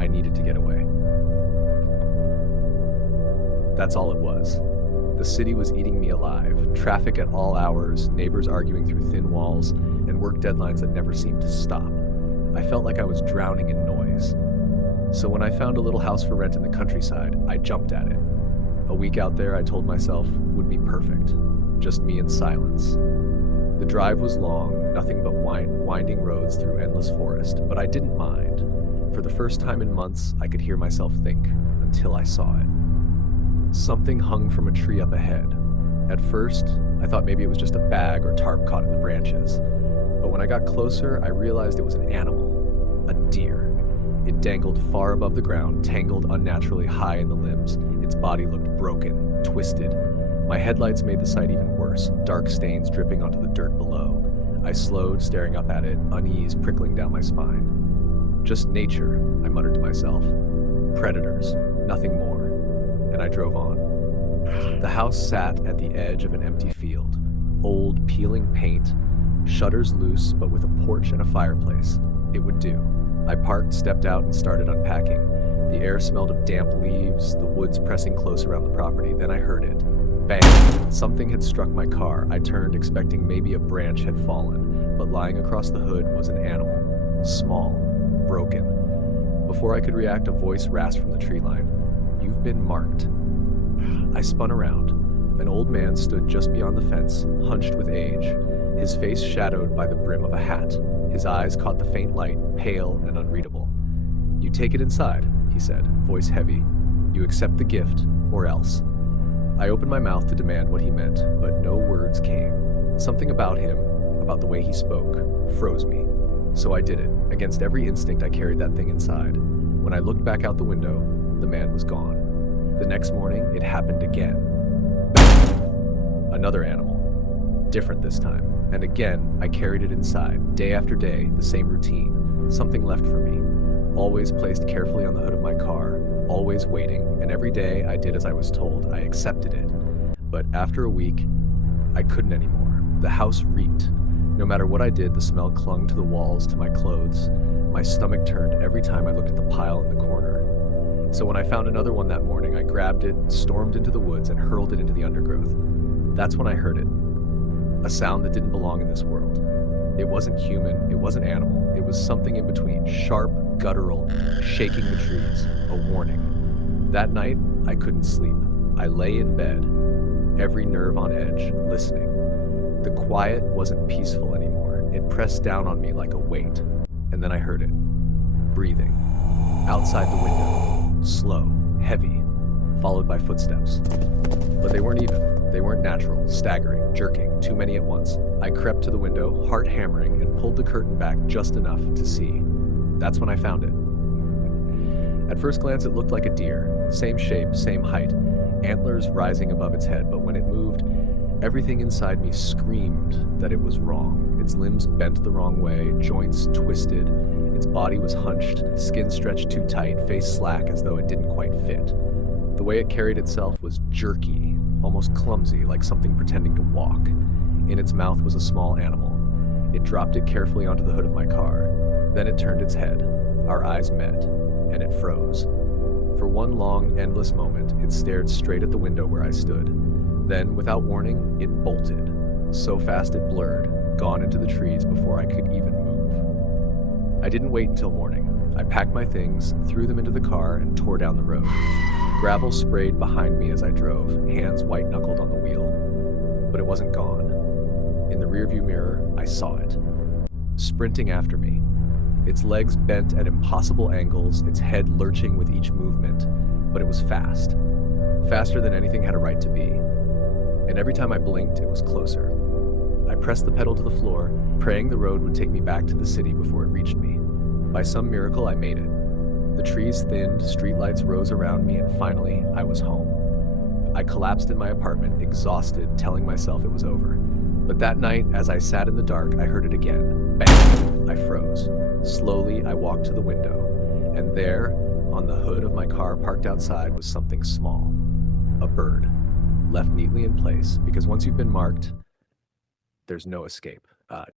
I needed to get away. That's all it was. The city was eating me alive. Traffic at all hours, neighbors arguing through thin walls, and work deadlines that never seemed to stop. I felt like I was drowning in noise. So when I found a little house for rent in the countryside, I jumped at it. A week out there, I told myself, would be perfect. Just me and silence. The drive was long, nothing but winding roads through endless forest, but I didn't mind. For the first time in months, I could hear myself think, until I saw it. Something hung from a tree up ahead. At first, I thought maybe it was just a bag or tarp caught in the branches. But when I got closer, I realized it was an animal, a deer. It dangled far above the ground, tangled unnaturally high in the limbs. Its body looked broken, twisted. My headlights made the sight even worse, dark stains dripping onto the dirt below. I slowed, staring up at it, unease prickling down my spine. Just nature, I muttered to myself. Predators, nothing more. And I drove on. The house sat at the edge of an empty field. Old, peeling paint, shutters loose, but with a porch and a fireplace. It would do. I parked, stepped out, and started unpacking. The air smelled of damp leaves, the woods pressing close around the property. Then I heard it. Bang! Something had struck my car. I turned, expecting maybe a branch had fallen, but lying across the hood was an animal. Small. Broken. Before I could react, a voice rasped from the tree line. You've been marked. I spun around. An old man stood just beyond the fence, hunched with age, his face shadowed by the brim of a hat. His eyes caught the faint light, pale and unreadable. You take it inside, he said, voice heavy. You accept the gift, or else. I opened my mouth to demand what he meant, but no words came. Something about him, about the way he spoke, froze me. So I did it. Against every instinct, I carried that thing inside. When I looked back out the window, the man was gone. The next morning, it happened again. Another animal. Different this time. And again, I carried it inside. Day after day, the same routine. Something left for me. Always placed carefully on the hood of my car. Always waiting. And every day, I did as I was told. I accepted it. But after a week, I couldn't anymore. The house reeked. No matter what I did, the smell clung to the walls, to my clothes. My stomach turned every time I looked at the pile in the corner. So when I found another one that morning, I grabbed it, stormed into the woods, and hurled it into the undergrowth. That's when I heard it. A sound that didn't belong in this world. It wasn't human, it wasn't animal, it was something in between, sharp, guttural, shaking the trees, a warning. That night, I couldn't sleep. I lay in bed, every nerve on edge, listening. The quiet wasn't peaceful anymore. It pressed down on me like a weight. And then I heard it. Breathing. Outside the window. Slow. Heavy. Followed by footsteps. But they weren't even. They weren't natural. Staggering. Jerking. Too many at once. I crept to the window, heart hammering, and pulled the curtain back just enough to see. That's when I found it. At first glance, it looked like a deer. Same shape, same height. Antlers rising above its head, but when it moved, everything inside me screamed that it was wrong. Its limbs bent the wrong way, joints twisted. Its body was hunched, skin stretched too tight, face slack as though it didn't quite fit. The way it carried itself was jerky, almost clumsy, like something pretending to walk. In its mouth was a small animal. It dropped it carefully onto the hood of my car. Then it turned its head. Our eyes met, and it froze. For one long, endless moment, it stared straight at the window where I stood. Then, without warning, it bolted. So fast it blurred, gone into the trees before I could even move. I didn't wait until morning. I packed my things, threw them into the car, and tore down the road. Gravel sprayed behind me as I drove, hands white-knuckled on the wheel. But it wasn't gone. In the rearview mirror, I saw it. Sprinting after me. Its legs bent at impossible angles, its head lurching with each movement. But it was fast. Faster than anything had a right to be. And every time I blinked, it was closer. I pressed the pedal to the floor, praying the road would take me back to the city before it reached me. By some miracle, I made it. The trees thinned, streetlights rose around me, and finally, I was home. I collapsed in my apartment, exhausted, telling myself it was over. But that night, as I sat in the dark, I heard it again. Bang! I froze. Slowly, I walked to the window, and there, on the hood of my car parked outside, was something small. A bird. Left neatly in place, because once you've been marked, there's no escape.